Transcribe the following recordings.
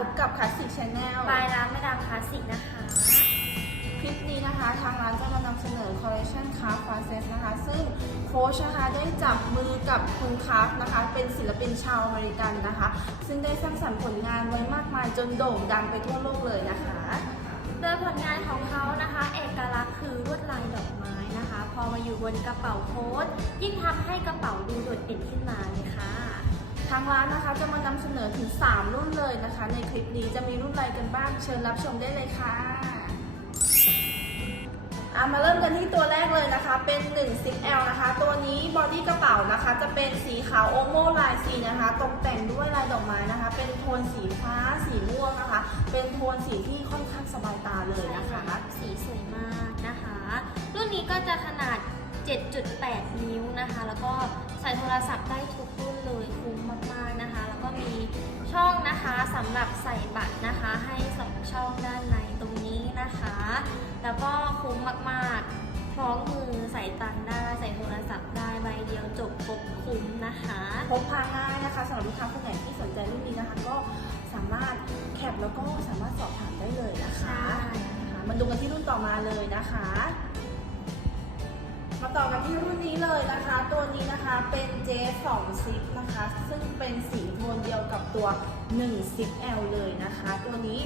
พบกับคลาสสิกชาแนลบายร้านไม่ดามคลาสสิกนะคะ คลิปนี้นะคะ ทางร้านจะมานำเสนอคอลเลคชันคาร์ฟาเซสนะคะ ซึ่งโค้ชนะคะได้จับมือกับคุณคาร์ฟนะคะ เป็นศิลปินชาวอเมริกันนะคะ ซึ่งได้สร้างสรรค์ผลงานไว้มากมายจนโด่งดังไปทั่วโลกเลยนะคะ โดยผลงานของเขานะคะ เอกลักษณ์คือลวดลายดอกไม้นะคะ พอมาอยู่บนกระเป๋าโค้ดยิ่งทำให้กระเป๋าดูโดดเด่นขึ้นมาเลยค่ะทางร้านนะคะ จะมานำเสนอถึง 3 รุ่นเลยนะคะ ในคลิปนี้จะมีรุ่นอะไรกันบ้าง เชิญรับชมได้เลยค่ะอะมาเริ่มกันที่ตัวแรกเลยนะคะ เป็น 1 10 L นะคะ ตัวนี้บอดี้กระเป๋านะคะ จะเป็นสีขาวโอโมลายสีนะคะ ตกแต่งด้วยลายดอกไม้นะคะ เป็นโทนสีฟ้า สีม่วงนะคะ เป็นโทนสีที่ค่อนข้างสบายตาเลยนะคะ สีสวยมากนะคะ รุ่นนี้ก็จะขนาด 7.8 นิ้วนะคะ แล้วก็ใส่โทรศัพท์ได้ทุกรุ่นเลย สำหรับใส่บัตรนะคะ ให้สองช่องด้านในตรงนี้นะคะ แล้วก็คุ้มมากๆคล้องมือใส่ตังค์ได้ ใส่โทรศัพท์ได้ใบเดียวจบครบคุ้มนะคะพกพาง่ายนะคะสำหรับลูกค้าคนไหนที่สนใจรุ่นนี้นะคะ ก็สามารถแคปแล้วก็สามารถสอบถามได้เลยนะคะใช่นะคะมาดูกันที่รุ่นต่อมาเลยนะคะมา ต่อกันที่รุ่นนี้เลยนะคะ ตัวนี้นะคะเป็น J2 Zip นะคะ ซึ่งเป็นสีโทนเดียวกับตัว1 Zip L เลยนะคะ ตัวนี้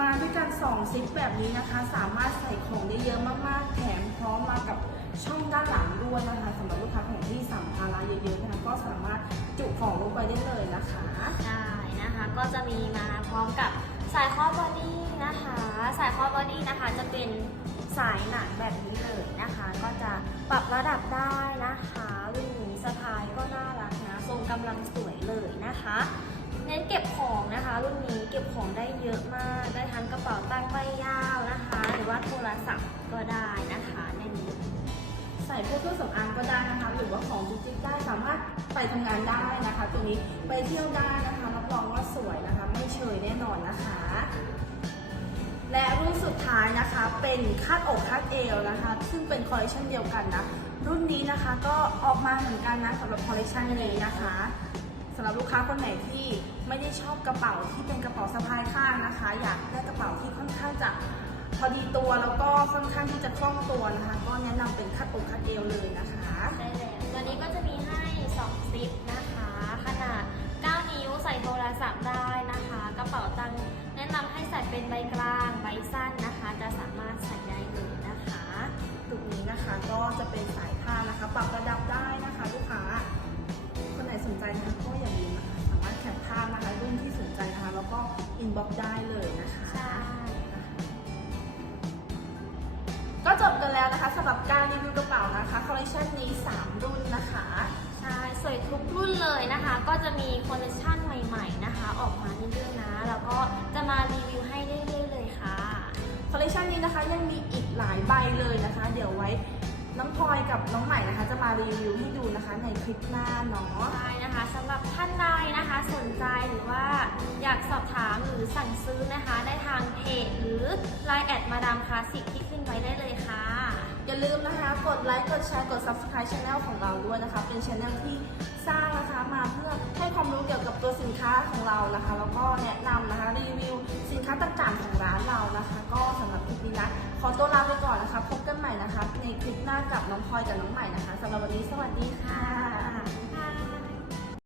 มาด้วยกัน2 Zip แบบนี้นะคะ สามารถใส่ของได้เยอะมากๆ แถมพร้อมมากับช่องด้านหลังด้วยนะคะสำหรับลูกค้าของที่สั่งภาระเยอะๆนะคะก็สามารถจุของลงไปได้เลยนะคะใช่นะคะ ก็จะมีมาพร้อมกับสายครอบบอดี้นะคะ สายครอบอดี้นะคะจะเป็น สายหนังแบบนี้เลยนะคะ ก็จะปรับระดับได้นะคะรุ่นนี้สะพายก็น่ารักนะทรงกำลังสวยเลยนะคะเน้นเก็บของนะคะ รุ่นนี้เก็บของได้เยอะมากได้ทั้งกระเป๋าตั้งใบยาวนะคะ หรือว่าโทรศัพท์ก็ได้นะคะในนี้ใส่พวกเครื่องสำอางก็ได้นะคะ หรือว่าของจุ๊กๆได้สามารถไปทำงานได้นะคะ ตัวนี้ไปเที่ยวได้นะคะรับรองว่าสวยนะคะ ไม่เชยแน่นอนนะคะ และรุ่นสุดท้ายนะคะเป็นคาดอกคาดเอวนะคะ ซึ่งเป็นคอลเลคชันเดียวกันนะ รุ่นนี้นะคะก็ออกมาเหมือนกันนะสำหรับคอลเลคชันนี้นะคะสำหรับลูกค้าคนไหนที่ไม่ได้ชอบกระเป๋าที่เป็นกระเป๋าสะพายข้างนะคะ อยากได้กระเป๋าที่ค่อนข้างจะพอดีตัวแล้วก็ค่อนข้างที่จะคล่องตัวนะคะ ก็แนะนำเป็นคาดอกคาดเอวเลยนะคะได้แล้วตัวนี้ก็จะมีให้2ซิปนะคะ ขนาด 9 นิ้วใส่โทรศัพท์ได้นะคะ กระเป๋าตังค์ นะนำให้ใส่เป็นใบกลางใบสั้นนะคะ จะสามารถใส่ได้เลยนะคะตุกนี้นะคะก็จะเป็นสายผ้านะคะ ปรับระดับได้นะคะ ลูกค้า คนไหนสนใจนะคะก็อย่าลืมนะคะ สามารถแคปภาพนะคะรุ่นที่สนใจนะคะ แล้วก็อินบ็อกได้เลยนะคะ ใช่ก็จบกันแล้วนะคะสำหรับการรีวิวกระเป๋านะคะคอลเลคชันนี้ 3 รุ่นนะคะใช่สวยทุกรุ่นเลยนะคะ ก็จะมีคอลเลคชันใหม่ ๆนะคะ ออกมาเรื่อยๆนะแล้วก็จะ มารีวิวให้เรื่อยๆเลยค่ะ คอลเลคชันนี้นะคะยังมีอีกหลายใบเลยนะคะ เดี๋ยวไว้น้องพลอยกับน้องใหม่นะคะ จะมารีวิวให้ดูนะคะในคลิปหน้าเนาะ ใช่นะคะสำหรับท่านใดนะคะสนใจหรือว่าอยากสอบถามหรือสั่งซื้อนะคะ ได้ทางเพจหรือ Line แอดมาดามคลาสสิกที่ขึ้นไว้ได้เลยค่ะ อย่าลืมนะคะ กดไลค์ กดแชร์ กด subscribe channel ของเราด้วยนะคะ เป็น channel ที่สร้างนะคะมา ตัวสินค้าของเรานะคะ แล้วก็แนะนำนะคะรีวิวสินค้าต่างๆของร้านเรานะคะ ก็สำหรับคลิปนี้นะขอตัวลาไปก่อนนะคะ พบกันใหม่นะคะ ในคลิปหน้ากับน้องพลอยกับน้องใหม่นะคะสำหรับวันนี้สวัสดีค่ะ